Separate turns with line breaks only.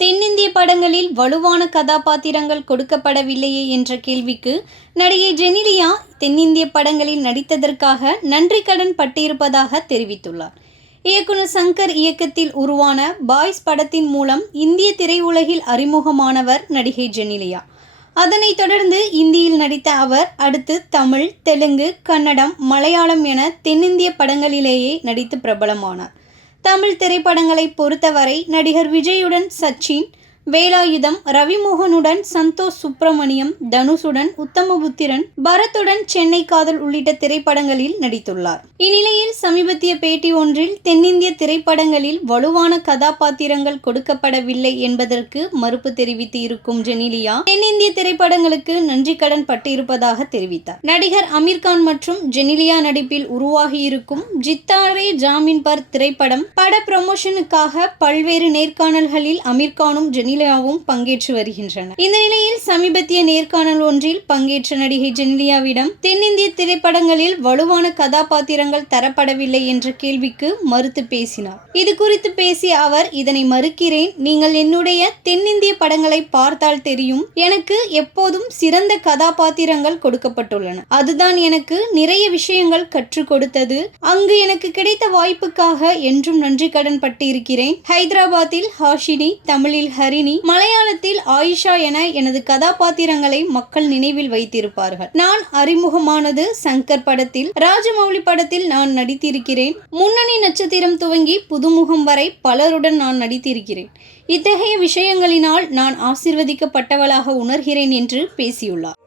தென்னிந்திய படங்களில் வலுவான கதாபாத்திரங்கள் கொடுக்கப்படவில்லையே என்ற கேள்விக்கு நடிகை ஜெனிலியா தென்னிந்திய படங்களில் நடித்ததற்காக நன்றி கடன் பட்டிருப்பதாக தெரிவித்துள்ளார். இயக்குனர் சங்கர் இயக்கத்தில் உருவான பாய்ஸ் படத்தின் மூலம் இந்திய திரையுலகில் அறிமுகமானவர் நடிகை ஜெனிலியா. அதனைத் தொடர்ந்து இந்தியில் நடித்த அவர் அடுத்து தமிழ் தெலுங்கு கன்னடம் மலையாளம் என தென்னிந்திய படங்களிலேயே நடித்து பிரபலமானார். தமிழ் திரைப்படங்களை பொறுத்தவரை நடிகர் விஜயுடன் சச்சின் வேலாயுதம் ரவிமோகனுடன் சந்தோஷ் சுப்பிரமணியம் தனுஷுடன் உத்தமபுத்திரன் பரத்துடன் சென்னை காதல் உள்ளிட்ட திரைப்படங்களில் நடித்துள்ளார். இந்நிலையில் சமீபத்திய பேட்டி ஒன்றில் தென்னிந்திய திரைப்படங்களில் வலுவான கதாபாத்திரங்கள் கொடுக்கப்படவில்லை என்பதற்கு மறுப்பு தெரிவித்து இருக்கும் ஜெனிலியா தென்னிந்திய திரைப்படங்களுக்கு நன்றி கடன் பட்டிருப்பதாக தெரிவித்தார். நடிகர் அமீர்கான் மற்றும் ஜெனிலியா நடிப்பில் உருவாகியிருக்கும் ஜித்தாரே ஜாமீன் பர் திரைப்படம் பட ப்ரமோஷனுக்காக பல்வேறு நேர்காணல்களில் அமீர்கானும் ஜெனிலியாவும் பங்கேற்று வருகின்றனர். இந்த நிலையில் சமீபத்திய நேர்காணல் ஒன்றில் பங்கேற்ற நடிகை ஜெனிலியாவிடம் தென்னிந்திய திரைப்படங்களில் வலுவான கதாபாத்திரங்கள் தரப்படவில்லை என்ற கேள்விக்கு மறுத்து பேசினார். இது குறித்து பேசிய அவர் இதனை மறுக்கிறேன். நீங்கள் என்னுடைய தென்னிந்திய படங்களை பார்த்தால் தெரியும். எனக்கு எப்போதும் சிறந்த கதாபாத்திரங்கள் கொடுக்கப்பட்டுள்ளன. அதுதான் எனக்கு நிறைய விஷயங்கள் கற்றுக் கொடுத்தது. அங்கு எனக்கு கிடைத்த வாய்ப்புக்காக என்றும் நன்றி கடன் பட்டிருக்கிறேன். ஹைதராபாத்தில் ஹாஷினி தமிழில் ஹரிணி மலையாளத்தில் ஆயிஷா என எனது கதாபாத்திரங்களை மக்கள் நினைவில் வைத்திருப்பார்கள். நான் அறிமுகமானது சங்கர் படத்தில். ராஜமௌலி படத்தில் நான் நடித்திருக்கிறேன். முன்னணி நட்சத்திரம் துவங்கி புதுமுகம் வரை பலருடன் நான் நடித்திருக்கிறேன். இத்தகைய விஷயங்களினால் நான் ஆசிர்வதிக்கப்பட்டவளாக உணர்கிறேன் என்று பேசியுள்ளார்.